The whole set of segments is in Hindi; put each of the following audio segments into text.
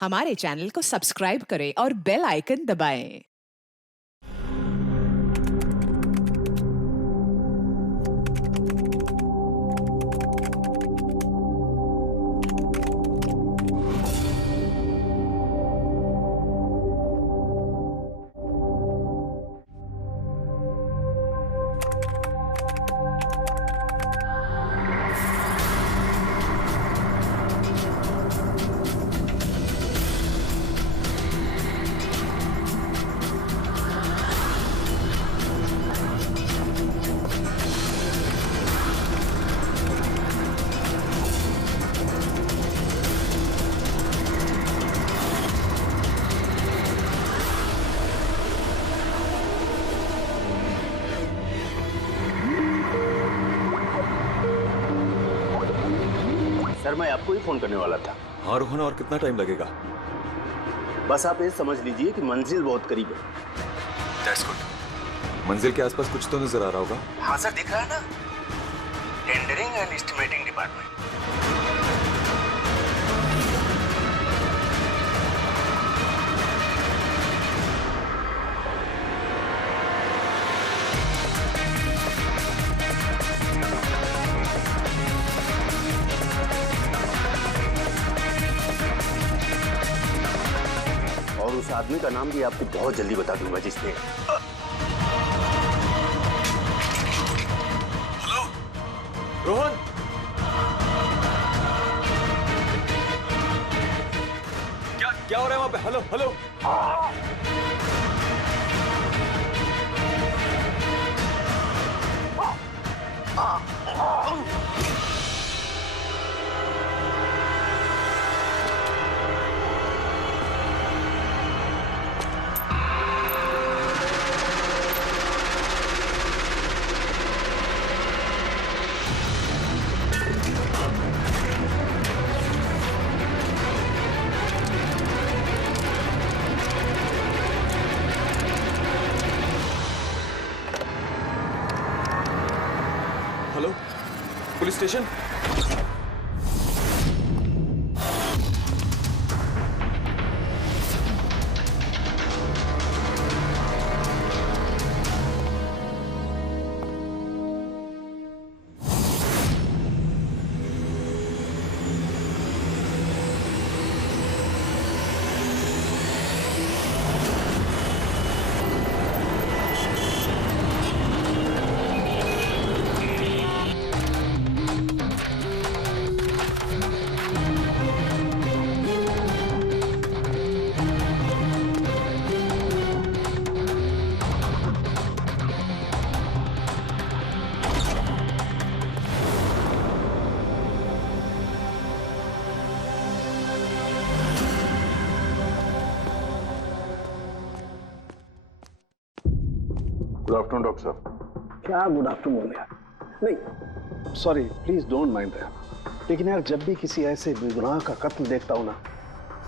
हमारे चैनल को सब्सक्राइब करें और बेल आइकन दबाएं। सर मैं आपको ही फोन करने वाला था। हाँ रोहन, और कितना टाइम लगेगा? बस आप ये समझ लीजिए कि मंजिल बहुत करीब है। That's good। मंजिल के आसपास कुछ तो नजर आ रहा होगा। हाँ सर, दिख रहा है ना, टेंडरिंग एंड एस्टिमेटिंग डिपार्टमेंट। और उस आदमी का नाम भी आपको बहुत जल्दी बता दूंगा जिसने। हेलो रोहन, क्या हो रहा है वहां पे? Hello hello. Hello, police station. Good afternoon doctor साहब। क्या गुड आफ्टरनून यार? नहीं sorry, please don't mind that. लेकिन यार जब भी किसी ऐसे बेगुनाह का कत्ल देखता हूं ना,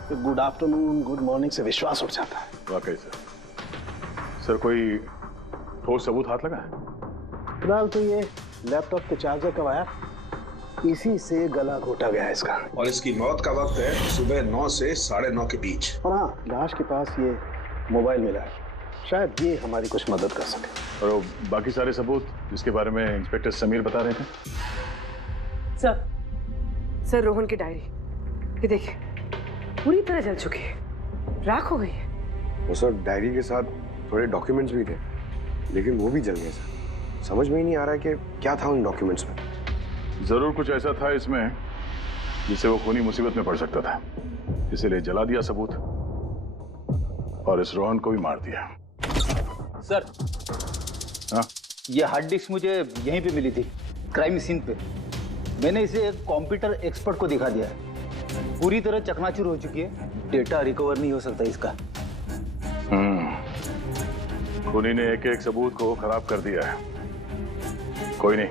तो गुड आफ्टरनून गुड मॉर्निंग से विश्वास उठ जाता है। वाकई सर कोई ठोस सबूत हाथ लगा है? फिलहाल तो ये लैपटॉप के चार्जर का वायर, इसी से गला घोटा गया है इसका। और इसकी मौत का वक्त है सुबह 9 से 9:30 के बीच। और हाँ, लाश के पास ये मोबाइल मिला है, शायद ये हमारी कुछ मदद कर सके। और वो बाकी सारे सबूत जिसके बारे में इंस्पेक्टर समीर बता रहे थे? सर रोहन की डायरी, ये देखिए पूरी तरह जल चुकी है, राख हो गई है। वो सर डायरी के साथ थोड़े डॉक्यूमेंट्स भी थे, लेकिन वो भी जल गए सर। समझ में ही नहीं आ रहा है कि क्या था उन डॉक्यूमेंट्स में। जरूर कुछ ऐसा था इसमें जिससे वो खूनी मुसीबत में पड़ सकता था, इसीलिए जला दिया सबूत और इस रोहन को भी मार दिया। सर हाँ? ये हार्ड डिस्क मुझे यहीं पे मिली थी, क्राइम सीन पे। मैंने इसे एक कंप्यूटर एक्सपर्ट को दिखा दिया है, पूरी तरह चकनाचूर हो चुकी है, डेटा रिकवर नहीं हो सकता इसका। खूनी ने एक एक सबूत को खराब कर दिया है। कोई नहीं,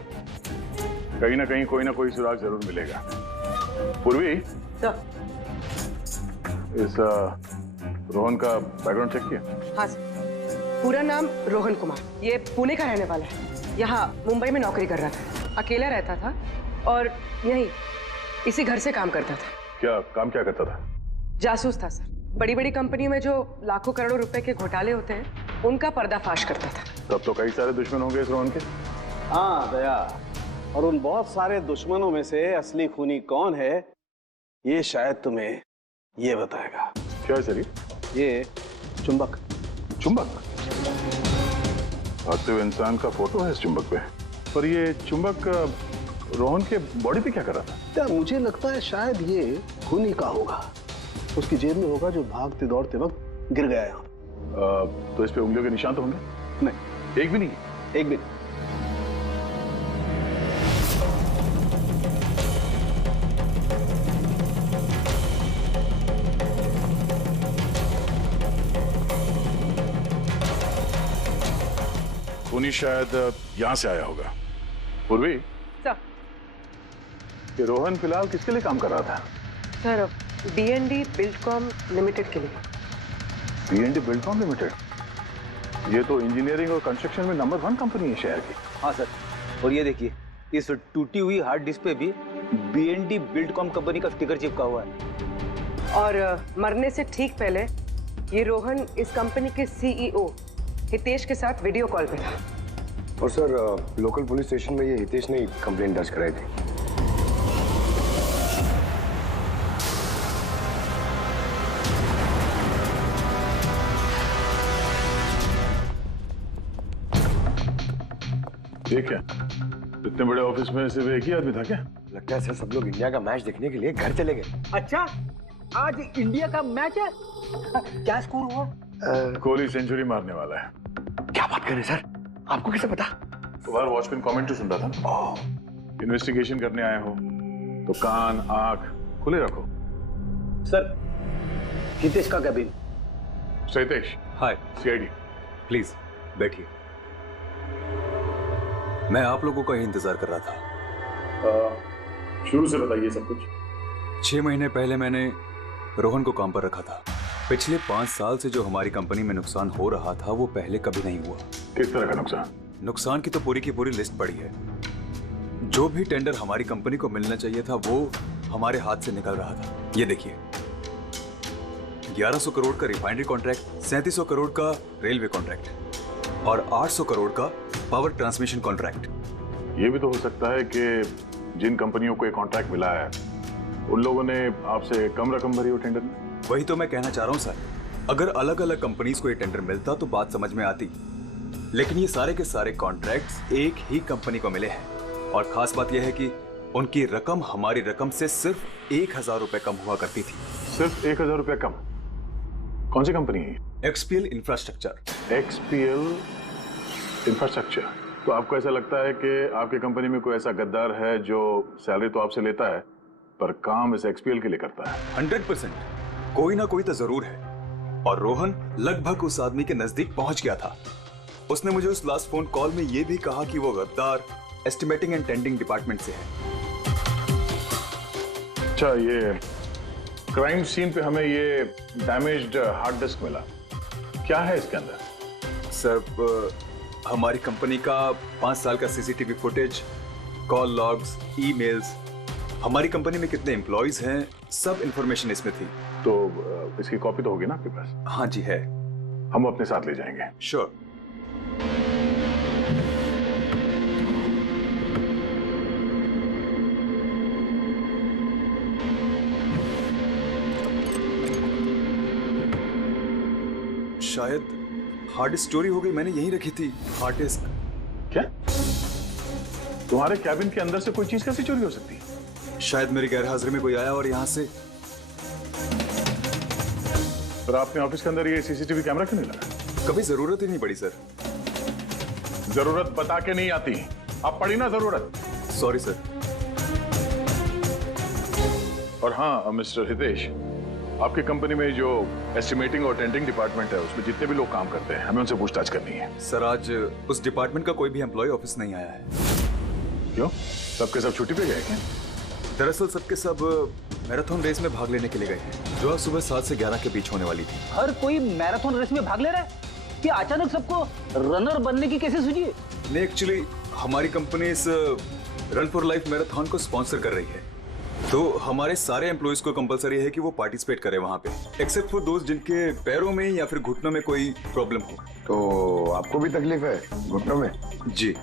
कहीं ना कहीं कोई ना कोई सुराग जरूर मिलेगा। पूर्वी, इस रोहन का बैकग्राउंड चेक किया? हाँ सर, पूरा नाम रोहन कुमार, ये पुणे का रहने वाला है। यहाँ मुंबई में नौकरी कर रहा था, अकेला रहता था और यहीं इसी घर से काम करता था। क्या काम क्या करता था? जासूस था सर। बड़ी बड़ी कंपनियों में जो लाखों करोड़ों रुपए के घोटाले होते हैं उनका पर्दाफाश करता था। तब तो कई सारे दुश्मन होंगे इस रोहन के। हाँ दया, और उन बहुत सारे दुश्मनों में से असली खूनी कौन है ये शायद तुम्हें ये बताएगा। क्या है सर ये चुंबक। चुंबक? भागते हुए इंसान का फोटो है इस चुंबक पे, पर ये चुंबक रोहन के बॉडी पे क्या कर रहा था? क्या मुझे लगता है शायद ये खूनी का होगा, उसकी जेब में होगा जो भागते दौड़ते वक्त गिर गया यहाँ। तो इस पे उंगलियों के निशान तो होंगे? नहीं, एक भी नहीं। एक भी। खूनी शायद यहां से आया होगा। पूर्वी, सर। ये रोहन फिलहाल किसके लिए काम कर रहा था? सर, B&D बिल्डकॉम लिमिटेड के लिए। B&D Buildcom limited? ये तो इंजीनियरिंग और कंस्ट्रक्शन में नंबर 1 कंपनी है शहर की। हाँ सर, और ये देखिए इस टूटी हुई हार्ड डिस्क पे भी B&D बिल्डकॉम कंपनी का स्टिकर चिपका हुआ है। और मरने से ठीक पहले ये रोहन इस कंपनी के CEO हितेश के साथ वीडियो कॉल पे था। और सर लोकल पुलिस स्टेशन में ये हितेश ने कंप्लेंट दर्ज कराई थी। ये क्या? इतने बड़े ऑफिस में सिर्फ एक ही आदमी था क्या? लगता है सर सब लोग इंडिया का मैच देखने के लिए घर चले गए। अच्छा, आज इंडिया का मैच है। क्या स्कोर हुआ? कोहली सेंचुरी मारने वाला है। क्या बात कर रहे हैं सर, आपको कैसे पता? बाहर वॉचमैन कमेंट्री सुन रहा था। इन्वेस्टिगेशन करने आए हो तो कान आंख खुले रखो। सर, हितेश का cabin. Hitesh, hi CID। Please बैठिए। मैं आप लोगों का ही इंतजार कर रहा था। शुरू से बताइए सब कुछ। 6 महीने पहले मैंने रोहन को काम पर रखा था। पिछले 5 साल से जो हमारी कंपनी में नुकसान हो रहा था वो पहले कभी नहीं हुआ। किस तरह का नुकसान? नुकसान की तो पूरी की पूरी लिस्ट पड़ी है। जो भी टेंडर हमारी कंपनी को मिलना चाहिए था वो हमारे हाथ से निकल रहा था। ये देखिए, 1100 करोड़ का रिफाइनरी कॉन्ट्रैक्ट, 3700 करोड़ का रेलवे कॉन्ट्रैक्ट और 800 करोड़ का पावर ट्रांसमिशन कॉन्ट्रैक्ट। ये भी तो हो सकता है कि जिन कंपनियों को ये कॉन्ट्रैक्ट मिला है उन लोगों ने आपसे कम रकम भरी हो टेंडर में। वही तो मैं कहना चाह रहा हूं सर। अगर अलग अलग कंपनीज को ये टेंडर मिलता तो बात समझ में आती, लेकिन ये सारे के सारे कॉन्ट्रैक्ट्स एक ही कंपनी को मिले हैं। और खास बात यह है कि उनकी रकम हमारी रकम से सिर्फ 1000 रुपए कम हुआ करती थी। सिर्फ 1000 रुपया कम? कौन सी कंपनी है? XPL infrastructure. XPL infrastructure. तो आपको ऐसा लगता है कि आपकी कंपनी में कोई ऐसा गद्दार है जो सैलरी तो आपसे लेता है पर काम इस XPL के लिए करता है? 100% कोई ना कोई तो जरूर है। और रोहन लगभग उस आदमी के नजदीक पहुंच गया था। उसने मुझे उस लास्ट फोन कॉल में यह भी कहा कि वो गद्दार एस्टिमेटिंग एंड टेंडिंग डिपार्टमेंट से है। अच्छा, ये क्राइम सीन पे हमें ये डैमेज्ड हार्ड डिस्क मिला, क्या है इसके अंदर? सर, हमारी कंपनी का 5 साल का CCTV footage, call logs, emails, हमारी कंपनी में कितने एम्प्लॉइज हैं, सब इंफॉर्मेशन इसमें थी। तो इसकी कॉपी तो होगी ना आपके पास? हाँ जी है। हम अपने साथ ले जाएंगे। श्योर। शायद हार्ड डिस्क चोरी हो गई, मैंने यहीं रखी थी हार्ड डिस्क। क्या? तुम्हारे कैबिन के अंदर से कोई चीज कैसे चोरी हो सकती है? शायद मेरी गैरहाजिरी में कोई आया और यहाँ से। पर आपने ऑफिस के अंदर ये CCTV कैमरा क्यों नहीं लगा? कभी जरूरत ही नहीं पड़ी सर। जरूरत बता के नहीं आती, अब पड़ी ना जरूरत। Sorry sir. और हाँ मिस्टर हितेश, आपकी कंपनी में जो एस्टिमेटिंग और टेंडरिंग डिपार्टमेंट है उसमें जितने भी लोग काम करते हैं हमें उनसे पूछताछ करनी है। सर, आज उस डिपार्टमेंट का कोई भी एम्प्लॉय ऑफिस नहीं आया है। क्यों? सबके सब छुट्टी पे गए क्या? दरअसल सबके सब मैराथन रेस में भाग लेने के लिए गए हैं जो आज सुबह 7 से 11 के बीच होने वाली थी। हर कोई मैराथन रेस में भाग ले रहा है कि अचानक सबको रनर बनने की कैसे सूझी? नहीं, एक्चुअली हमारी कंपनी इस रन फॉर लाइफ मैराथन को स्पॉन्सर कर रही है। तो हमारे सारे एम्प्लॉइज को कंपलसरी है कि वो पार्टिसिपेट करें वहाँ पे, एक्सेप्ट फॉर दोस्त जिनके पैरों में या फिर घुटनों में कोई प्रॉब्लम हो। तो आपको भी तकलीफ है घुटनों में? जी।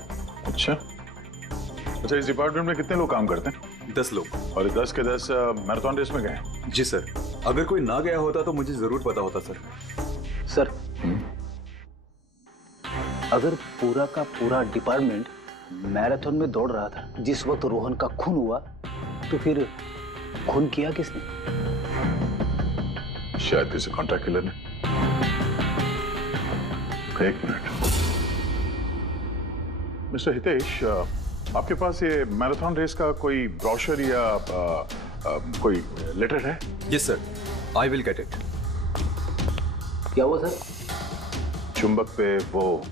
अच्छा, इस डिपार्टमेंट में कितने लोग काम करते हैं? 10 लोग। और ये 10 के 10 मैराथन रेस में गए? जी सर, अगर कोई ना गया होता तो मुझे जरूर पता होता सर। सर, अगर पूरा का पूरा डिपार्टमेंट मैराथन में दौड़ रहा था जिस वक्त रोहन का खून हुआ, तो फिर खून किया किसने? शायद किसी कॉन्ट्रैक्ट किलर ने। एक मिनट, मिस्टर हितेश, आपके पास ये मैराथन रेस का कोई ब्रोशर या कोई लेटर है? Yes sir, I will get it. क्या हुआ सर? चुंबक पे वो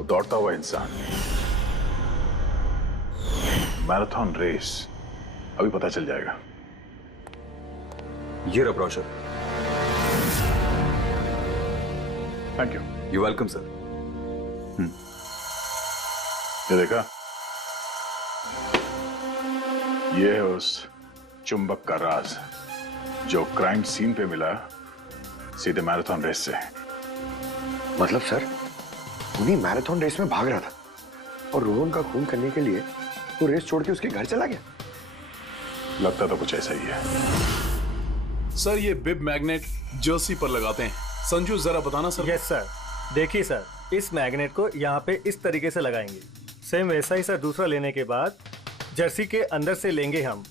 दौड़ता हुआ इंसान, मैराथन रेस, अभी पता चल जाएगा। ये रहा brochure. Thank you. You welcome sir. ये देखा, ये है उस चुंबक का राज जो क्राइम सीन पे मिला सीधे मैराथन रेस से। मतलब सर, उन्हीं मैराथन रेस में भाग रहा था और रोहन का खून करने के लिए वो रेस छोड़ के उसके घर चला गया। लगता तो कुछ ऐसा ही है। सर, ये बिब मैग्नेट जर्सी पर लगाते हैं। संजू, जरा बताना सर। यस सर, देखिए सर, इस मैग्नेट को यहाँ पे इस तरीके से लगाएंगे। सेम वैसा ही सर दूसरा लेने के बाद जर्सी के अंदर से लेंगे हम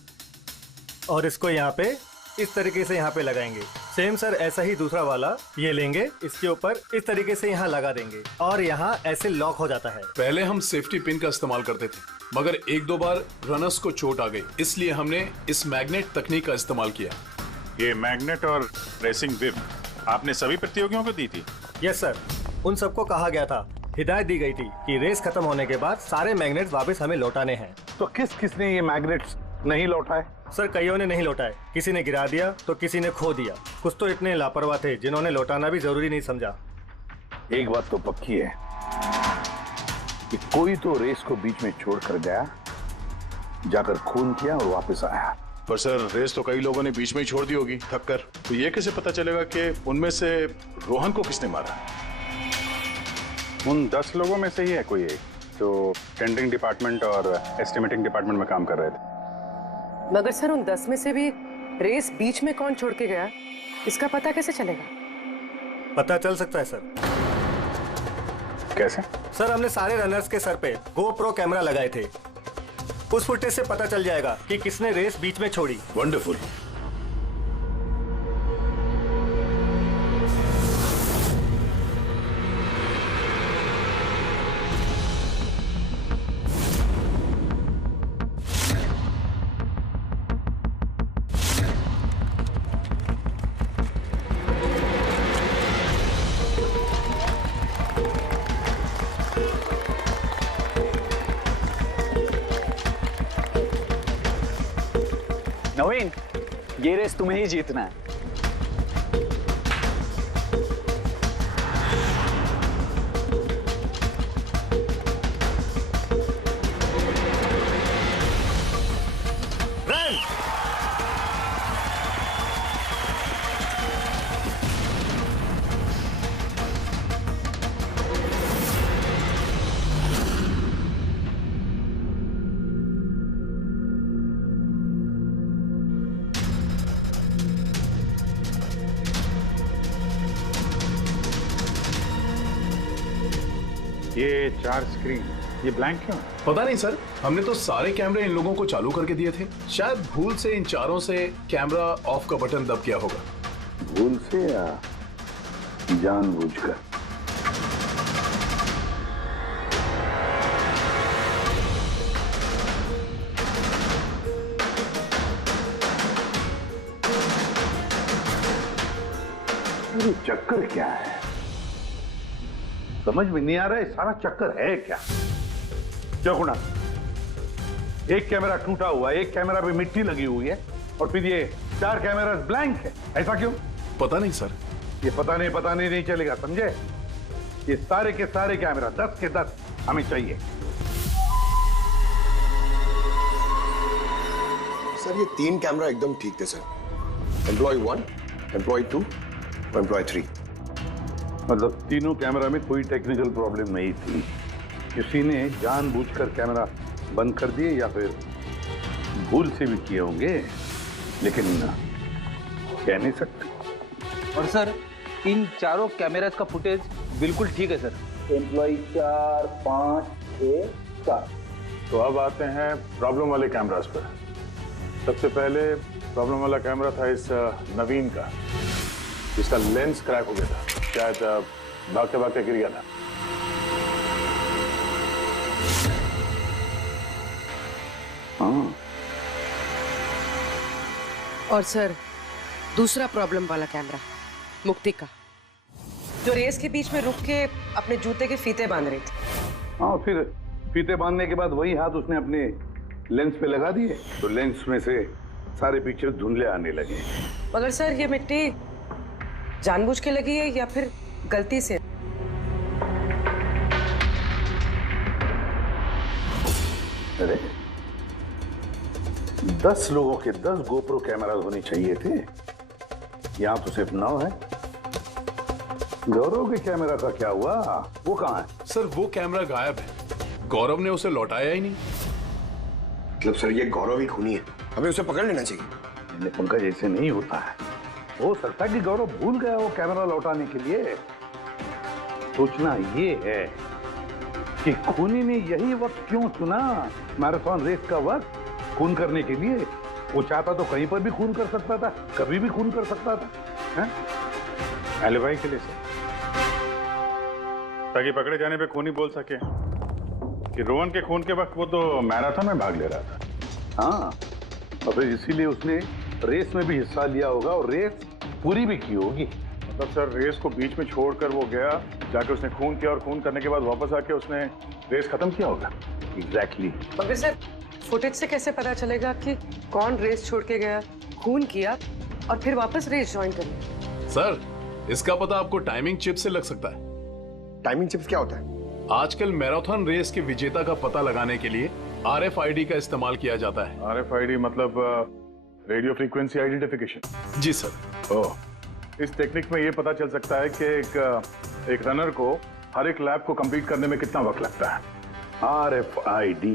और इसको यहाँ पे इस तरीके से यहाँ पे लगाएंगे। सेम सर ऐसा ही दूसरा वाला ये लेंगे, इसके ऊपर इस तरीके से यहाँ लगा देंगे और यहाँ ऐसे लॉक हो जाता है। पहले हम सेफ्टी पिन का इस्तेमाल करते थे, मगर एक दो बार रनर्स को चोट आ गई, इसलिए हमने इस मैग्नेट तकनीक का इस्तेमाल किया। ये मैग्नेट और रेसिंग बिब आपने सभी प्रतियोगियों को दी थी? यस सर, उन सबको कहा गया था, हिदायत दी गई थी कि रेस खत्म होने के बाद सारे मैग्नेट्स वापस हमें लौटाने हैं। तो किसने ये मैग्नेट्स नहीं लौटाए? सर, कईयों ने नहीं लौटाए, किसी ने गिरा दिया तो किसी ने खो दिया। कुछ तो इतने लापरवाह थे जिन्होंने लौटाना भी जरूरी नहीं समझा। एक बात तो पक्की है कि कोई तो रेस को बीच में छोड़कर गया, जाकर खून किया और वापस आया। पर सर, रेस तो कई लोगों ने बीच में ही छोड़ दी होगी थक कर, तो ये कैसे पता चलेगा कि उनमें से रोहन को किसने मारा? उन 10 लोगों में से ही है कोई एक जो टेंडरिंग डिपार्टमेंट और एस्टिमेटिंग डिपार्टमेंट में काम कर रहे थे। मगर सर, उन 10 में से भी रेस बीच में कौन छोड़ के गया, इसका पता कैसे चलेगा? पता चल सकता है सर। कैसे? सर, हमने सारे रनर्स के सर पे GoPro कैमरा लगाए थे, उस फुटेज से पता चल जाएगा कि किसने रेस बीच में छोड़ी। वंडरफुल। नवीन, ये रेस तुम्हें ही जीतना है। रन! ये 4 स्क्रीन, ये ब्लैंक क्यों? पता नहीं सर, हमने तो सारे कैमरे इन लोगों को चालू करके दिए थे। शायद भूल से इन चारों से कैमरा ऑफ का बटन दब गया होगा। भूल से या जानबूझकर? ये चक्कर क्या है? समझ में नहीं आ रहा है, सारा चक्कर है क्या? चौगुना, एक कैमरा टूटा हुआ है, एक कैमरा पे मिट्टी लगी हुई है और फिर ये 4 कैमरा ब्लैंक है, ऐसा क्यों? पता नहीं सर। ये पता नहीं चलेगा, समझे? ये सारे के सारे कैमरा 10 के 10 हमें चाहिए। सर ये 3 कैमरा एकदम ठीक थे सर। एम्प्लॉय 1, एम्प्लॉय 2 और एम्प्लॉय 3। मतलब तीनों कैमरा में कोई टेक्निकल प्रॉब्लम नहीं थी। किसी ने जानबूझकर कैमरा बंद कर दिए या फिर भूल से भी किए होंगे, लेकिन कह नहीं सकते। और सर इन चारों कैमरास का फुटेज बिल्कुल ठीक है सर। एम्प्लॉय 4, 5, 6, 7। तो अब आते हैं प्रॉब्लम वाले कैमरास पर। सबसे पहले प्रॉब्लम वाला कैमरा था इस नवीन का, जिसका लेंस क्रैक हो गया था। शायद भागते भागते गिर गया था। हाँ। और सर दूसरा प्रॉब्लम वाला कैमरा मुक्ति का, जो रेस के बीच में रुक के अपने जूते के फीते बांध रही थी। हाँ, फिर फीते बांधने के बाद वही हाथ उसने अपने लेंस पे लगा दिए, तो लेंस में से सारे पिक्चर धुंधले आने लगे। मगर सर ये मिट्टी जानबूझ के लगी है या फिर गलती से? अरे 10 लोगों के 10 गोप्रो कैमरा होने चाहिए थे, यहाँ तो सिर्फ 9 है। गौरव के कैमरा का क्या हुआ? वो कहाँ है? सर वो कैमरा गायब है। गौरव ने उसे लौटाया ही नहीं। मतलब सर ये गौरव ही खूनी है, हमें उसे पकड़ लेना चाहिए। मैंने पंकज ऐसे नहीं होता है। हो सकता है कि गौरव भूल गया वो कैमरा लौटाने के लिए। सोचना ये है कि खूनी ने यही वक्त क्यों चुना, मैराथन रेस का वक्त, खून करने के लिए। वो चाहता तो कहीं पर भी खून कर सकता था, कभी भी खून कर सकता था। एलिबाई के लिए सर, ताकि पकड़े जाने पे खूनी बोल सके कि रोहन के खून के वक्त वो तो मैराथन में भाग ले रहा था। हाँ, और फिर इसीलिए उसने रेस में भी हिस्सा लिया होगा और रेस पूरी भी की होगी। मतलब सर रेस को बीच में छोड़कर वो गया, जाके उसने खून किया और खून करने के बाद वापस आके उसने रेस खत्म किया होगा। एग्जैक्टली। मगर सर फुटेज से कैसे पता चलेगा कि कौन रेस छोड़ के गया, खून किया और फिर वापस रेस ज्वाइन कर लिया? सर इसका पता आपको टाइमिंग चिप से लग सकता है। टाइमिंग चिप्स क्या होता है? आजकल मैराथन रेस के विजेता का पता लगाने के लिए RFID का इस्तेमाल किया जाता है। RFID मतलब रेडियो फ्रीक्वेंसी आइडेंटिफिकेशन। जी सर। ओह, इस टेक्निक में ये पता चल सकता है कि एक रनर को हर एक लैप को कंप्लीट करने में कितना वक्त लगता है। RFID,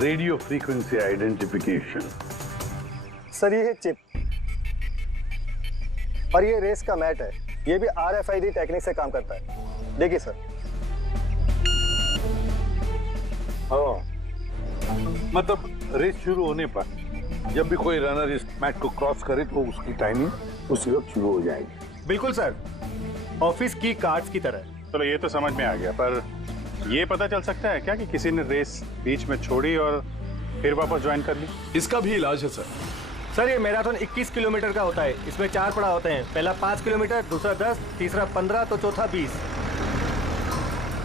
radio frequency identification. Sir ये है चिप और ये रेस का मैट है। ये भी RFID टेक्निक से काम करता है। देखिए सर। मतलब रेस शुरू होने पर जब भी कोई रनर इस मैट को क्रॉस करे तो उसकी टाइमिंग उसी वक्त शुरू हो जाएगी। बिल्कुल सर, ऑफिस की कार्ड्स की तरह। चलो ये तो समझ में आ गया, पर ये पता चल सकता है क्या कि किसी ने रेस बीच में छोड़ी और फिर वापस ज्वाइन कर ली? इसका भी इलाज है सर। सर ये मैराथन 21 किलोमीटर का होता है। इसमें 4 पड़ाव होते हैं। पहला 5 किलोमीटर, दूसरा 10, तीसरा 15 तो चौथा 20।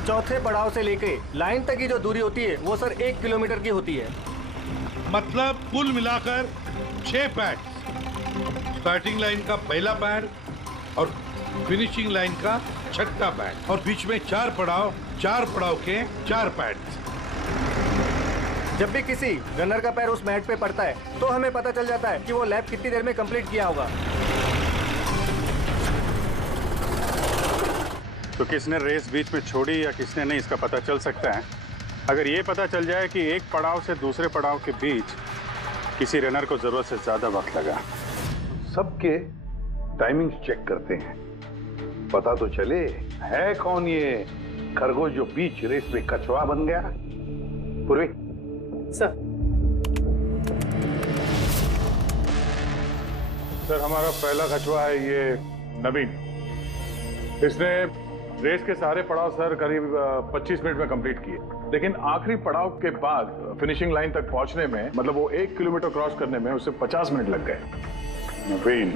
चौथे पड़ाव से लेके लाइन तक की जो दूरी होती है वो सर 1 किलोमीटर की होती है। मतलब कुल मिलाकर 6 पैड। स्टार्टिंग लाइन का पहला पैड और फिनिशिंग लाइन का छठा पैड, और बीच में 4 पड़ाव के 4 पैड। जब भी किसी रनर का पैर उस मैट पे पड़ता है तो हमें पता चल जाता है कि वो लैप कितनी देर में कंप्लीट किया होगा। तो किसने रेस बीच में छोड़ी या किसने नहीं, इसका पता चल सकता है अगर ये पता चल जाए कि एक पड़ाव से दूसरे पड़ाव के बीच किसी रनर को जरूरत से ज्यादा वक्त लगा। सबके टाइमिंग चेक करते हैं, पता तो चले है कौन ये खरगोश जो बीच रेस में कछुआ बन गया। पूर्वी सर। सर हमारा पहला कछुआ है ये नवीन। इसने रेस के सारे पड़ाव सर करीब 25 मिनट में कंप्लीट किए, लेकिन आखिरी पड़ाव के बाद फिनिशिंग लाइन तक पहुंचने में, मतलब वो 1 किलोमीटर क्रॉस करने में उसे 50 मिनट लग गए। नवीन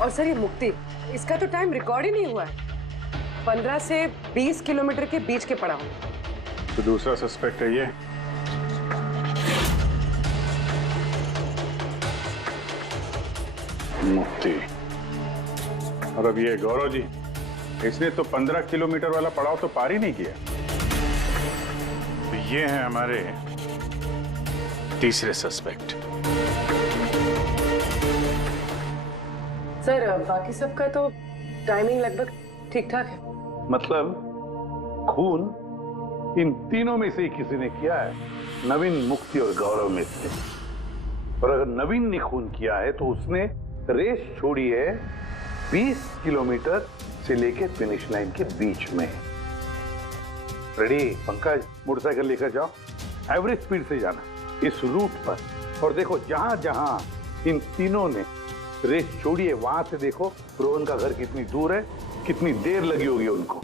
और सर ये मुक्ति, इसका तो टाइम रिकॉर्ड ही नहीं हुआ है। 15 से 20 किलोमीटर के बीच के पड़ाव। तो दूसरा सस्पेक्ट है ये। मुक्ति। और अब ये गौरव जी, इसने तो 15 किलोमीटर वाला पड़ाव तो पार ही नहीं किया। ये हैं हमारे तीसरे सस्पेक्ट। सर बाकी सबका तो टाइमिंग लगभग ठीक ठाक है। मतलब खून इन तीनों में से ही किसी ने किया है, नवीन, मुक्ति और गौरव में से। और अगर नवीन ने खून किया है तो उसने रेस छोड़ी है 20 किलोमीटर से लेके फिनिश लाइन के बीच में। रेडी पंकज, मोटरसाइकिल लेकर जाओ, एवरेज स्पीड से जाना इस रूट पर। और देखो जहां जहां इन तीनों ने रेस छोड़ी है वहां से देखो रोहन का घर कितनी दूर है, कितनी देर लगी होगी उनको।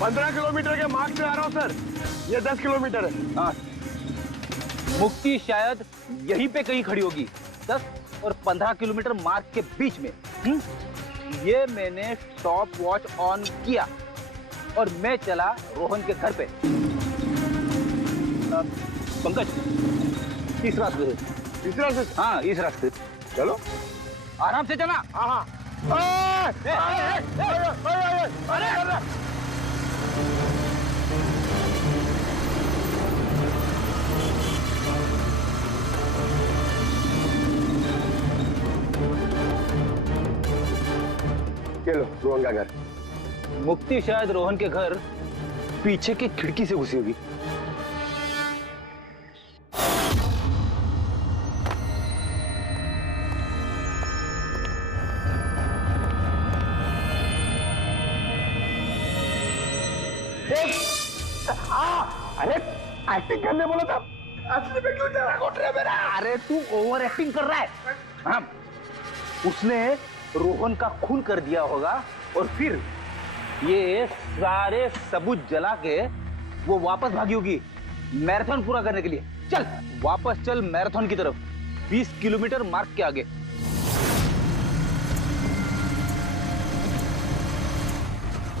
पंद्रह किलोमीटर के मार्ग से आ रहा हूं सर, ये 10 किलोमीटर है। हाँ, मुक्ति शायद यहीं पे कहीं खड़ी होगी, 10 और 15 किलोमीटर मार्ग के बीच में। ये मैंने स्टॉप वॉच ऑन किया और मैं चला रोहन के घर पे। पंकज, इस रास्ते से। इस रास्ते से? हाँ, इस रास्ते। चलो आराम से चला। हाँ। चलो रोहन का घर। मुक्ति शायद रोहन के घर पीछे की खिड़की से घुसी होगी। अरे एक्टिंग करने बोला था, असली में क्यों तेरा कोट रहा है मेरा? अरे तू ओवर एक्टिंग कर रहा है। हाँ, उसने रोहन का खून कर दिया होगा और फिर ये सारे सबूत जला के वो वापस भागी होगी मैराथन पूरा करने के लिए। चल वापस चल मैराथन की तरफ, 20 किलोमीटर मार्ग के आगे।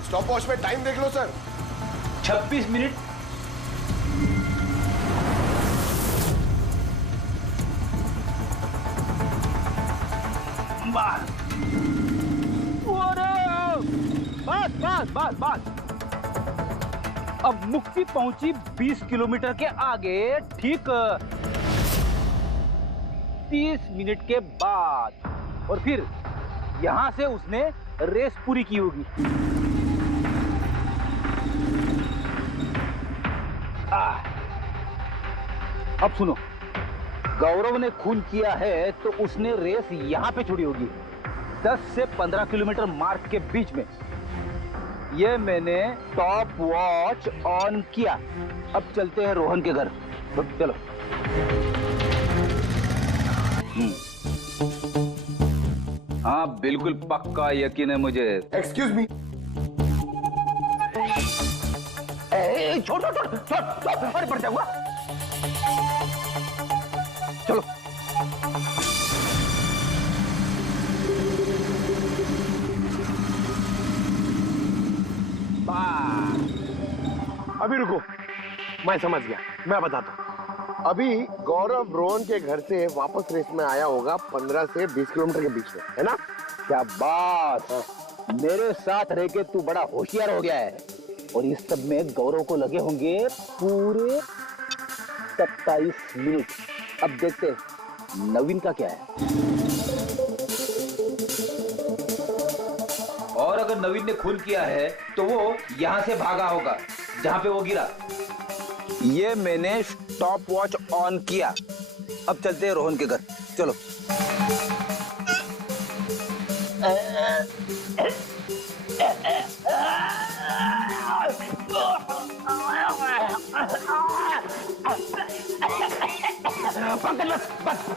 स्टॉप वॉच पे टाइम देख लो सर। 26 मिनट। बस। अब मुक्ति पहुंची 20 किलोमीटर के आगे, ठीक 30 मिनट के बाद। और फिर यहां से उसने रेस पूरी की होगी। अब सुनो, गौरव ने खून किया है तो उसने रेस यहां पे छोड़ी होगी, 10 से 15 किलोमीटर मार्ग के बीच में। ये मैंने टॉप वॉच ऑन किया। अब चलते हैं रोहन के घर। चलो। हाँ बिल्कुल पक्का यकीन है मुझे। Excuse me. छोड़, अरे पड़ जाऊंगा। चलो। अभी रुको, मैं समझ गया, मैं बताता हूँ। अभी गौरव रोहन के घर से वापस रेस में आया होगा 15 से 20 किलोमीटर के बीच में, है ना? क्या बात है। मेरे साथ रह के तू बड़ा होशियार हो गया है। और इस सब में गौरव को लगे होंगे पूरे 27 मिनट। अब देखते नवीन का क्या है। और अगर नवीन ने खून किया है तो वो यहां से भागा होगा जहां पे वो गिरा। ये मैंने स्टॉप वॉच ऑन किया। अब चलते हैं रोहन के घर। चलो।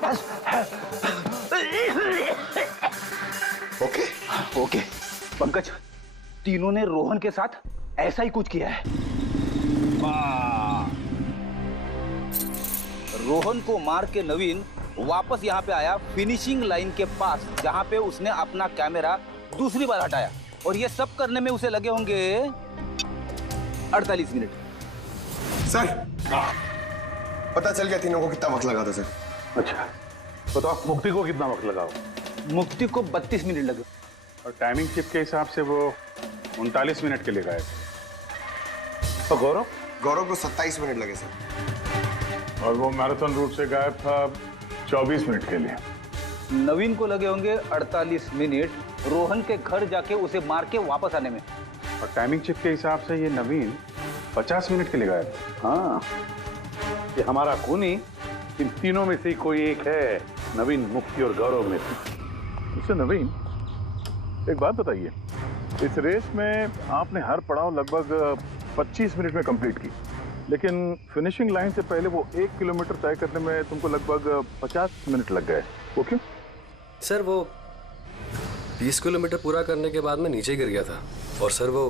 बस। ओके पंकज, तीनों ने रोहन के साथ ऐसा ही कुछ किया है। रोहन को मार के नवीन वापस यहाँ पे आया फिनिशिंग लाइन के पास, जहाँ पे उसने अपना कैमरा दूसरी बार हटाया। और ये सब करने में उसे लगे होंगे 48 मिनट। सर पता चल गया तीनों को कितना वक्त लगा था सर। अच्छा बताओ, मुक्ति को कितना वक्त लगा? मुक्ति को 32 मिनट लगे। और टाइमिंग चिप के हिसाब से वो 39 मिनट के लिए गायब। तो गौरव को 27 मिनट लगे सर। और वो मैराथन रूट से गायब था 24 मिनट के लिए। नवीन को लगे होंगे 48 मिनट रोहन के घर जाके उसे मार के वापस आने में। और टाइमिंग चिप के हिसाब से ये नवीन 50 मिनट के लिए गायब। हाँ, ये हमारा खूनी इन तीनों में से कोई एक है, नवीन, मुक्ति और गौरव में से। उससे नवीन, एक बात बताइए, इस रेस में आपने हर पड़ाव लगभग 25 मिनट में कंप्लीट की, लेकिन फिनिशिंग लाइन से पहले वो 1 किलोमीटर तय करने में तुमको लगभग 50 मिनट लग गए। वो क्यों? सर वो 20 किलोमीटर पूरा करने के बाद मैं नीचे गिर गया था और सर वो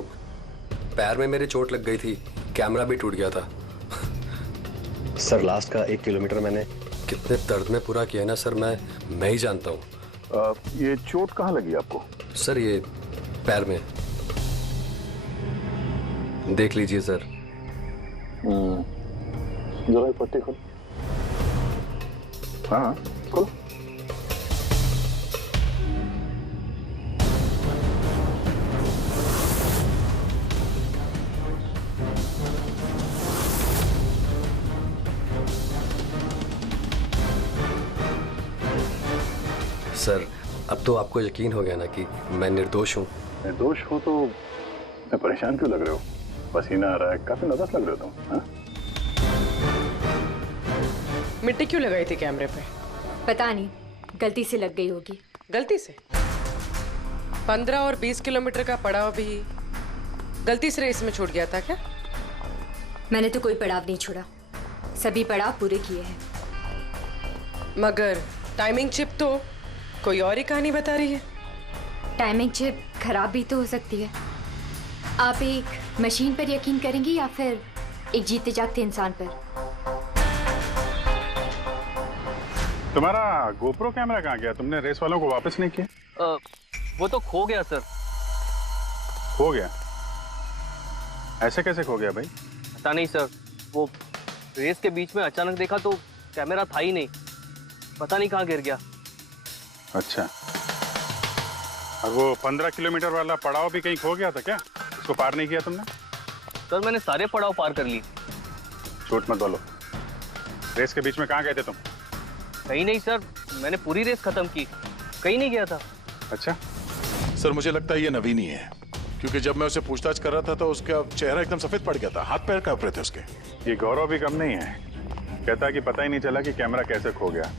पैर में मेरे चोट लग गई थी, कैमरा भी टूट गया था। सर लास्ट का 1 किलोमीटर मैंने कितने दर्द में पूरा किया ना सर, मैं ही जानता हूँ। ये चोट कहाँ लगी आपको? सर ये पैर में, देख लीजिए सर। जरा पट्टी खोल। हाँ खोलो। सर अब तो आपको यकीन हो गया ना कि मैं निर्दोष हूँ। निर्दोष हो तो मैं परेशान क्यों लग रहे हो? पसीना आ रहा है, काफी नर्वस लग रहे हो तुम। हाँ? मिट्टी क्यों लगाई थी कैमरे पे? पता नहीं, गलती से लग गई होगी। गलती से? 15 और 20 किलोमीटर का पड़ाव भी गलती से रेस में छूट गया था क्या? मैंने तो कोई पड़ाव नहीं छोड़ा, सभी पड़ाव पूरे किए हैं। मगर टाइमिंग चिप तो कोई और ही कहानी बता रही है। टाइमिंग चिप खराब भी तो हो सकती है। आप एक मशीन पर यकीन करेंगी या फिर एक जीते जागते इंसान पर? तुम्हारा गोप्रो कैमरा कहाँ गया? तुमने रेस वालों को वापस नहीं किया? वो तो खो गया सर। खो गया? ऐसे कैसे खो गया भाई? पता नहीं सर, वो रेस के बीच में अचानक देखा तो कैमरा था ही नहीं, पता नहीं कहाँ गिर गया। अच्छा, और वो 15 किलोमीटर वाला पड़ाव भी कहीं खो गया था क्या? उसको पार नहीं किया तुमने? सर मैंने सारे पड़ाव पार कर लिए। झूठ मत बोलो, रेस के बीच में कहाँ गए थे तुम? कहीं नहीं सर, मैंने पूरी रेस खत्म की, कहीं नहीं गया था। अच्छा सर, मुझे लगता है ये नवीन ही है, क्योंकि जब मैं उसे पूछताछ कर रहा था तो उसका चेहरा एकदम सफेद पड़ गया था, हाथ पैर कांप रहे थे उसके। ये गौरव भी कम नहीं है, कहता है कि पता ही नहीं चला कि कैमरा कैसे खो गया।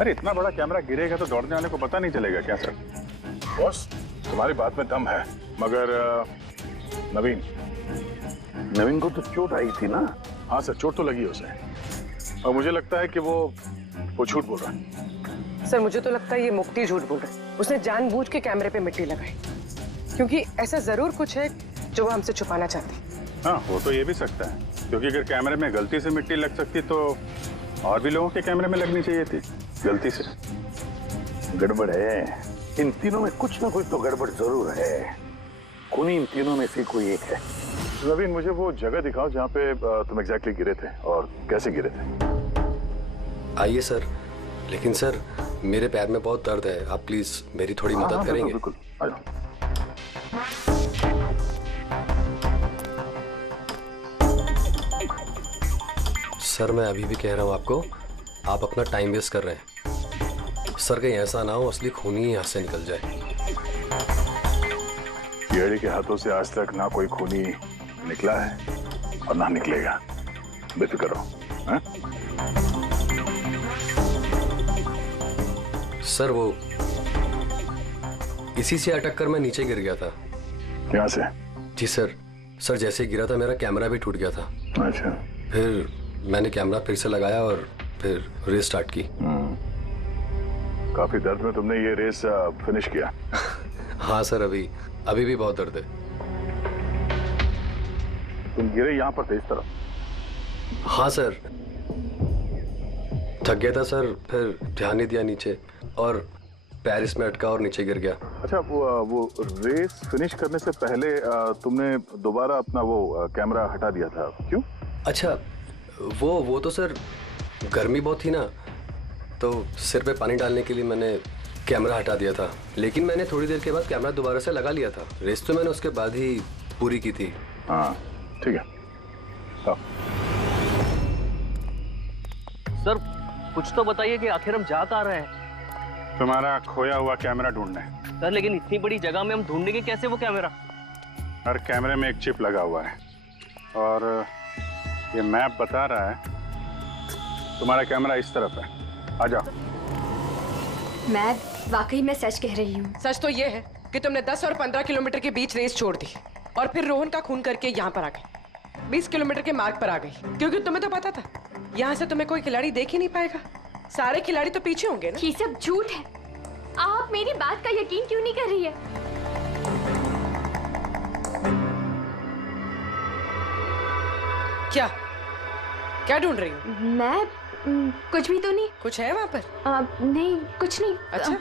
अरे इतना बड़ा कैमरा गिरेगा तो दौड़ने वाले को पता नहीं चलेगा क्या सर? बॉस, तुम्हारी बात में दम है, मगर नवीन को तो चोट आई थी ना? हाँ सर, चोट तो लगी उसे, और मुझे लगता है कि वो झूठ बोल रहा है। सर मुझे तो लगता है ये मुक्ति झूठ बोल रहा है। उसने जानबूझ के कैमरे पे मिट्टी लगाई, क्योंकि ऐसा जरूर कुछ है जो वो हमसे छुपाना चाहती है। हाँ, हो तो ये भी सकता है, क्योंकि अगर कैमरे में गलती से मिट्टी लग सकती तो और भी लोगों के कैमरे में लगनी चाहिए थी गलती से। गड़बड़ है, इन तीनों में कुछ ना कुछ तो गड़बड़ जरूर है। खूनी इन तीनों में से कोई एक है। नवीन, मुझे वो जगह दिखाओ जहाँ पे तुम एग्जैक्टली गिरे थे और कैसे गिरे थे। आइए सर, लेकिन सर मेरे पैर में बहुत दर्द है, आप प्लीज मेरी थोड़ी मदद करेंगे? बिल्कुल, आ जाओ। सर मैं अभी भी कह रहा हूँ आपको, आप अपना टाइम वेस्ट कर रहे हैं। सर कहीं ऐसा ना हो असली खूनी ही हाथ से निकल जाए। येड़ी के हाथों से आज तक ना कोई खूनी निकला है और ना निकलेगा, बेफिक्र रहो। हाँ? सर वो इसी से अटक कर मैं नीचे गिर गया था। यहाँ से? जी सर, सर जैसे गिरा था मेरा कैमरा भी टूट गया था। अच्छा। फिर मैंने कैमरा फिर से लगाया और फिर रेस स्टार्ट की। काफी दर्द में तुमने ये रेस फिनिश किया? हाँ सर, अभी भी बहुत दर्द है। तुम गिरे यहाँ पर थे इस तरह? हाँ सर, थक गया था सर, फिर ध्यान नहीं दिया नीचे और पैर इसमें अटका और नीचे गिर गया। अच्छा, वो रेस फिनिश करने से पहले तुमने दोबारा अपना वो कैमरा हटा दिया था, क्यों? अच्छा, वो तो सर गर्मी बहुत थी ना, तो सिर पे पानी डालने के लिए मैंने कैमरा हटा दिया था, लेकिन मैंने थोड़ी देर के बाद कैमरा दोबारा से लगा लिया था। रेस तो मैंने उसके बाद ही पूरी की थी। हाँ ठीक है। सर कुछ तो बताइए कि आखिर हम जा कहाँ रहे हैं? तुम्हारा खोया हुआ कैमरा ढूंढने। सर लेकिन इतनी बड़ी जगह में हम ढूंढेंगे कैसे वो कैमरा? हर कैमरे में एक चिप लगा हुआ है और ये मैप बता रहा है तुम्हारा कैमरा इस तरफ है। आ जाओ। मैं वाकई में सच कह रही हूँ। सच तो ये है कि तुमने 10 और 15 किलोमीटर के बीच रेस छोड़ दी और फिर रोहन का खून करके यहाँ पर आ गई। 20 किलोमीटर के मार्ग पर आ गई, क्योंकि तुम्हें तो पता था यहाँ से तुम्हें कोई खिलाड़ी देख ही नहीं पाएगा। सारे खिलाड़ी तो पीछे होंगे ना। ये सब झूठ है। आप मेरी बात का यकीन क्यों नहीं कर रही है? क्या क्या ढूंढ रही हो? मैं कुछ भी तो नहीं। कुछ है वहाँ पर? नहीं कुछ नहीं। अच्छा।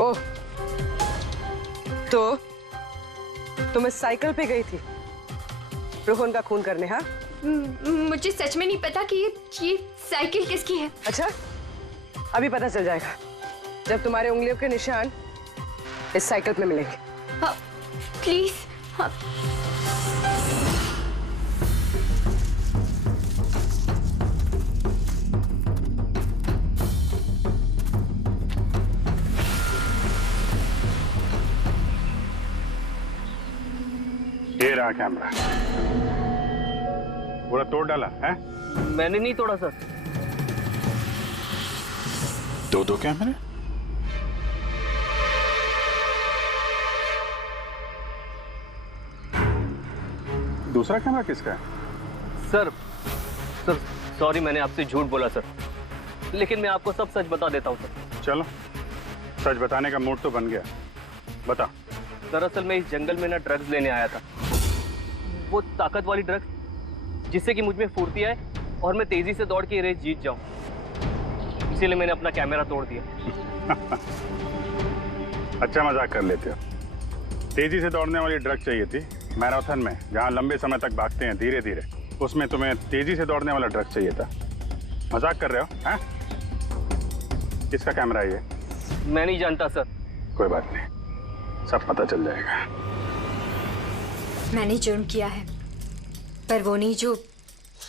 ओह, तो तुम इस साइकिल पे गई थी रोहन का खून करने? हाँ, मुझे सच में नहीं पता कि ये साइकिल किसकी है। अच्छा, अभी पता चल जाएगा जब तुम्हारे उंगलियों के निशान इस साइकिल पे मिलेंगे। प्लीज। ये रहा कैमरा। पूरा तोड़ डाला है? मैंने नहीं तोड़ा सर। दो कैमरे? दूसरा कैमरा किसका है? सर सॉरी, मैंने आपसे झूठ बोला सर, लेकिन मैं आपको सब सच बता देता हूँ सर। चलो, सच बताने का मूड तो बन गया। बता। दरअसल मैं इस जंगल में ना ड्रग्स लेने आया था, वो ताकत वाली ड्रग्स जिससे कि मुझ में फुर्ती आए और मैं तेजी से दौड़ के रेस जीत जाऊं। इसीलिए मैंने अपना कैमरा तोड़ दिया। अच्छा मजाक कर लेते हो। तेजी से दौड़ने वाली ड्रग चाहिए थी मैराथन में, जहाँ लंबे समय तक भागते हैं धीरे धीरे, उसमें तुम्हें तेजी से दौड़ने वाला ड्रग चाहिए था। मजाक कर रहे हो? हैं? किसका कैमरा है ये? मैं नहीं जानता सर। कोई बात नहीं, सब पता चल जाएगा। मैंने जुर्म किया है, पर वो नहीं जो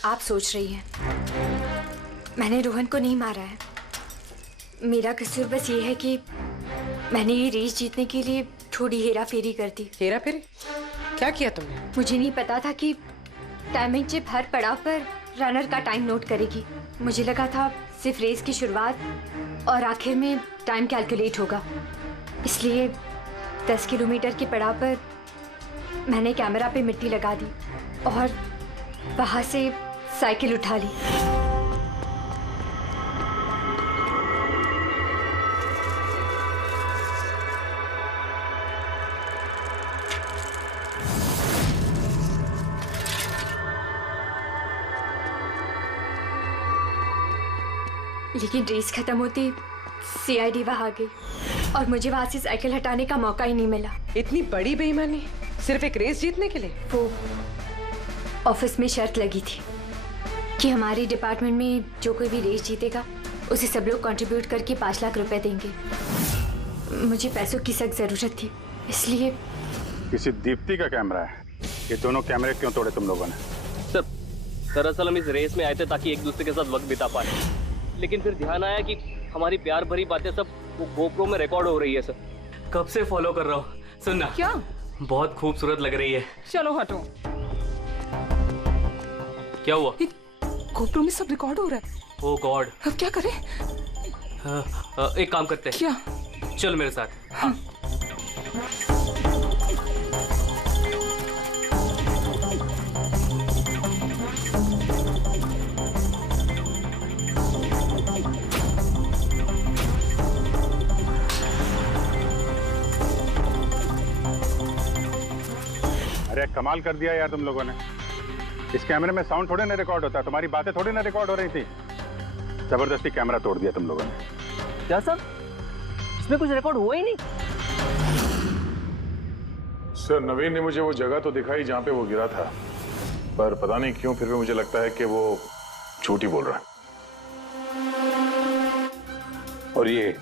आप सोच रही हैं। मैंने रोहन को नहीं मारा है। मेरा कसूर बस ये है कि मैंने ये रेस जीतने के लिए थोड़ी हेरा फेरी कर दी। हेरा फेरी? क्या किया तुमने? मुझे नहीं पता था कि टाइमिंग चिप हर पड़ाव पर रनर का टाइम नोट करेगी। मुझे लगा था सिर्फ रेस की शुरुआत और आखिर में टाइम कैलकुलेट होगा। इसलिए 10 किलोमीटर के पड़ाव पर मैंने कैमरा पे मिट्टी लगा दी और वहां से साइकिल उठा ली। लेकिन रेस खत्म होती सीआईडी वहां आ गई और मुझे वहां से साइकिल हटाने का मौका ही नहीं मिला। इतनी बड़ी बेईमानी सिर्फ एक रेस जीतने के लिए? वो ऑफिस में शर्त लगी थी कि हमारे डिपार्टमेंट में जो कोई भी रेस जीतेगा उसे सब लोग कंट्रीब्यूट करके 5 लाख रुपए देंगे। मुझे पैसों की सख्त जरूरत थी, इसलिए। किसी दीप्ति का कैमरा है? ये दोनों कैमरे क्यों तोड़े तुम लोगों ने? सर दरअसल हम इस रेस में आए थे ताकि एक दूसरे के साथ वक्त बिता पाए, लेकिन फिर ध्यान आया कि हमारी प्यार भरी बातें सब वो गोप्रो में रिकॉर्ड हो रही है। सर कब से फॉलो कर रहा हूँ। सुनना, क्या? बहुत खूबसूरत लग रही है। चलो हटो। क्या हुआ? गोप्रो में सब रिकॉर्ड हो रहा है। ओह गॉड, अब क्या करें? एक काम करते हैं। क्या? चल मेरे साथ। हाँ। अरे कमाल कर दिया यार तुम लोगों ने। इस कैमरे में साउंड थोड़े ना रिकॉर्ड होता है, तुम्हारी बातें थोड़ी ना रिकॉर्ड हो रही थी। जबरदस्ती कैमरा तोड़ दिया तुम लोगों ने। क्या सर? इसमें कुछ रिकॉर्ड हुआ ही नहीं? सर नवीन ने मुझे वो जगह तो दिखाई जहां पे वो गिरा था, पर पता नहीं क्यों फिर भी मुझे लगता है कि वो झूठ ही बोल रहा है। और ये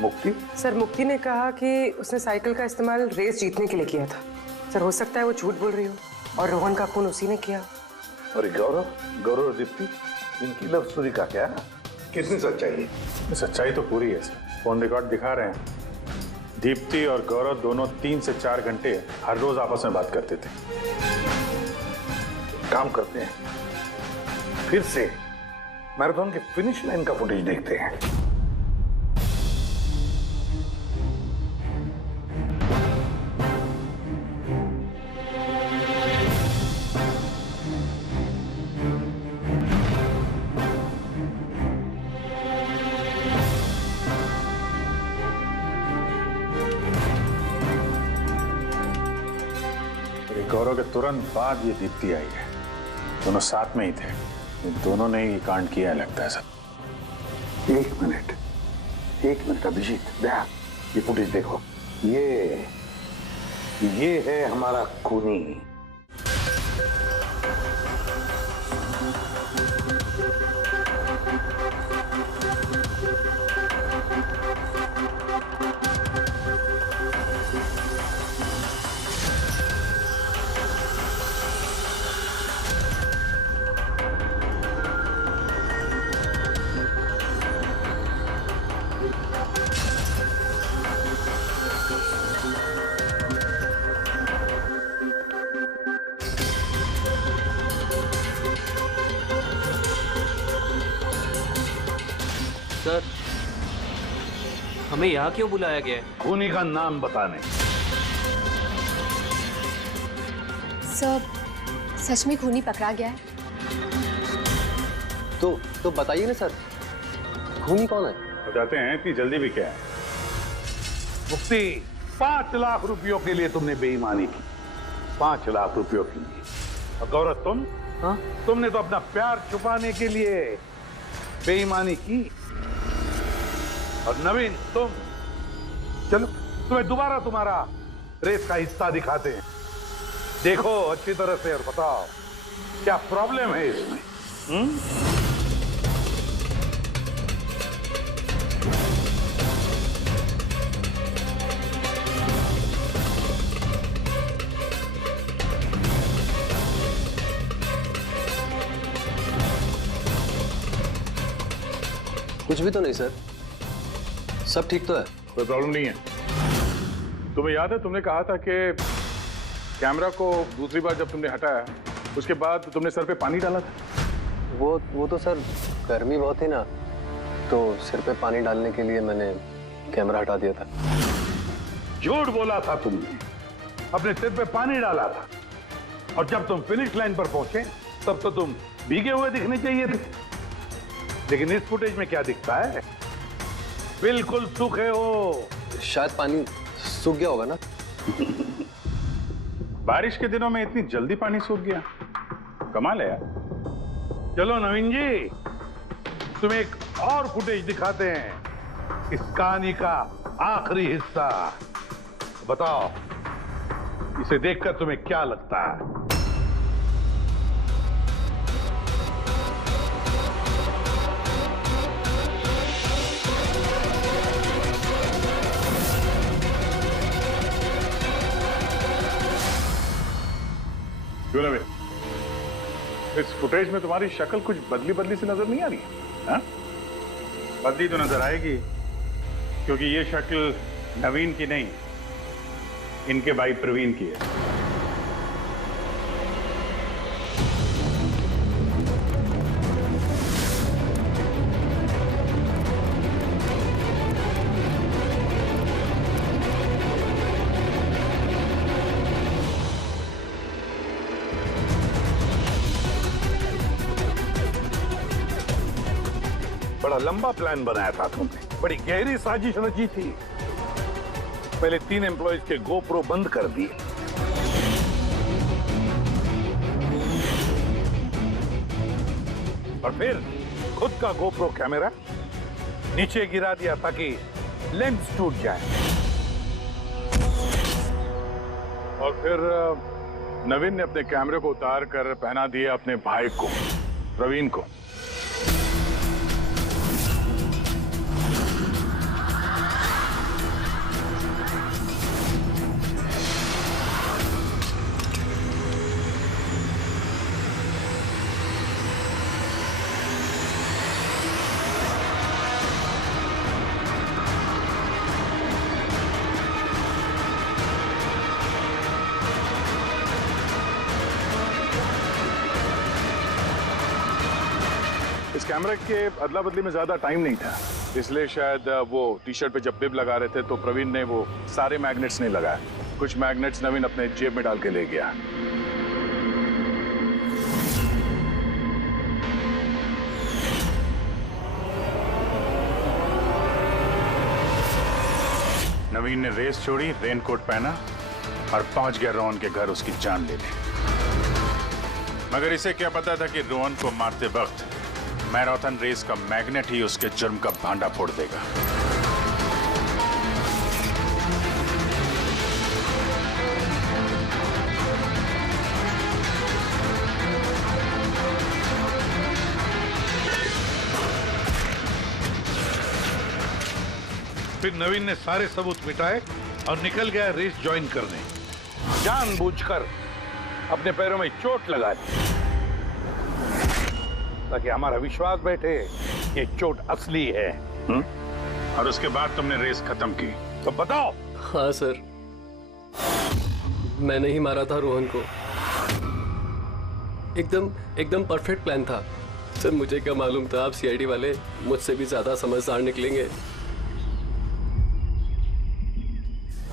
मुक्ति? सर मुक्ति ने कहा कि उसने साइकिल का इस्तेमाल रेस जीतने के लिए किया था। सर हो सकता है वो झूठ बोल रही हो और रोहन का खून उसी ने किया। और गौरव, गौरव और दीप्ति, इनकी लव स्टोरी का क्या? कितनी सच्चाई है? सच्चाई तो पूरी है सर, फोन रिकॉर्ड दिखा रहे हैं। दीप्ति और गौरव दोनों 3 से 4 घंटे हर रोज आपस में बात करते थे। काम करते हैं, फिर से मैराथन के फिनिश लाइन का फुटेज देखते हैं। गौरव के तुरंत बाद ये दीप्ति आई है, दोनों साथ में ही थे। दोनों ने ही कांड किया है लगता है सर। एक मिनट अभिजीत, दया, ये फुटेज देखो। ये है हमारा खूनी। सर हमें यहाँ क्यों बुलाया गया है? खूनी का नाम बताने। सर सच में खूनी पकड़ा गया है? तो बताइए ना सर, खूनी कौन है? बताते हैं, इतनी जल्दी भी क्या है? मुक्ति, 5 लाख रुपयों के लिए तुमने बेईमानी की। 5 लाख रुपयों के लिए। और गौरव तुम? हाँ? तुमने तो अपना प्यार छुपाने के लिए बेईमानी की। और नवीन तुम, चलो तुम्हें दोबारा तुम्हारा रेस का हिस्सा दिखाते हैं। देखो अच्छी तरह से और बताओ क्या प्रॉब्लम है इसमें? कुछ भी तो नहीं सर, सब ठीक तो है। कोई प्रॉब्लम नहीं है। तुम्हें याद है तुमने कहा था कि कैमरा को दूसरी बार जब तुमने हटाया उसके बाद तुमने सर पे पानी डाला था? वो तो सर गर्मी बहुत थी ना, तो सिर पे पानी डालने के लिए मैंने कैमरा हटा दिया था। झूठ बोला था तुमने, अपने सिर पे पानी डाला था। और जब तुम फिनिश लाइन पर पहुंचे तब तो तुम भीगे हुए दिखने चाहिए थे। लेकिन इस फुटेज में क्या दिखता है? बिल्कुल सूखे हो। शायद पानी सूख गया होगा ना। बारिश के दिनों में इतनी जल्दी पानी सूख गया, कमाल है यार। चलो नवीन जी, तुम्हें एक और फुटेज दिखाते हैं, इस कहानी का आखिरी हिस्सा। बताओ इसे देखकर तुम्हें क्या लगता है? क्यों नवीन, इस फुटेज में तुम्हारी शक्ल कुछ बदली बदली सी नजर नहीं आ रही है? हाँ? बदली तो नजर आएगी, क्योंकि ये शक्ल नवीन की नहीं, इनके भाई प्रवीण की है। बड़ा लंबा प्लान बनाया था तुमने, बड़ी गहरी साजिश रची थी। पहले 3 एम्प्लॉइज के गोप्रो बंद कर दिए, और फिर खुद का गोप्रो कैमरा नीचे गिरा दिया ताकि लेंस टूट जाए। और फिर नवीन ने अपने कैमरे को उतार कर पहना दिया अपने भाई को, प्रवीण को। इस कैमरे के अदला बदली में ज्यादा टाइम नहीं था, इसलिए शायद वो टी शर्ट पे जब बिब लगा रहे थे तो प्रवीण ने वो सारे मैग्नेट्स नहीं लगाए। कुछ मैग्नेट्स नवीन अपने जेब में डाल के ले गया। नवीन ने रेस छोड़ी, रेनकोट पहना और पहुंच गया रोहन के घर उसकी जान लेने। मगर इसे क्या पता था कि रोहन को मारते वक्त मैराथन रेस का मैग्नेट ही उसके जुर्म का भांडा फोड़ देगा। फिर नवीन ने सारे सबूत मिटाए और निकल गया रेस ज्वाइन करने। जानबूझकर अपने पैरों में चोट लगा दी ताकि हमारा विश्वास बैठे ये चोट असली है। और उसके बाद तुमने रेस खत्म की, तो बताओ। हाँ सर, मैंने ही मारा था रोहन को। एकदम परफेक्ट प्लान था सर। मुझे क्या मालूम था आप सीआईडी वाले मुझसे भी ज्यादा समझदार निकलेंगे।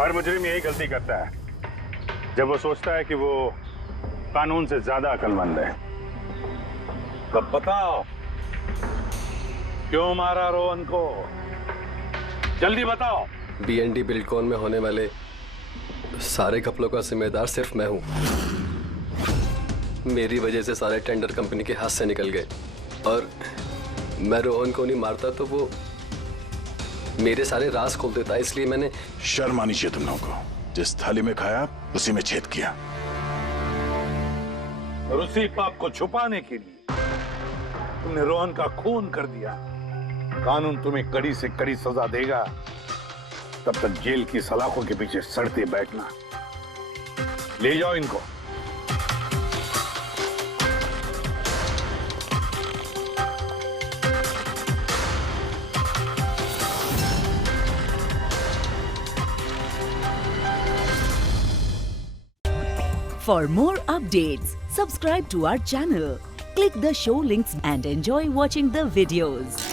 हर मुजरिम यही गलती करता है जब वो सोचता है कि वो कानून से ज्यादा अक्लमंद है। तो बताओ क्यों मारा रोहन को, जल्दी बताओ। बीएनडी बिल्डकॉन में होने वाले सारे घपलों का जिम्मेदार सिर्फ मैं हूं। मेरी वजह से सारे टेंडर कंपनी के हाथ से निकल गए और मैं रोहन को नहीं मारता तो वो मेरे सारे राज खोल देता, इसलिए मैंने। शर्म आनी चाहिए तुम लोगों को। जिस थाली में खाया उसी में छेद किया। और उसी पाप को छुपाने के लिए तुमने रोहन का खून कर दिया। कानून तुम्हें कड़ी से कड़ी सजा देगा, तब तक जेल की सलाखों के पीछे सड़ते बैठना। ले जाओ इनको। For more updates, subscribe to our channel, click the show links and enjoy watching the videos.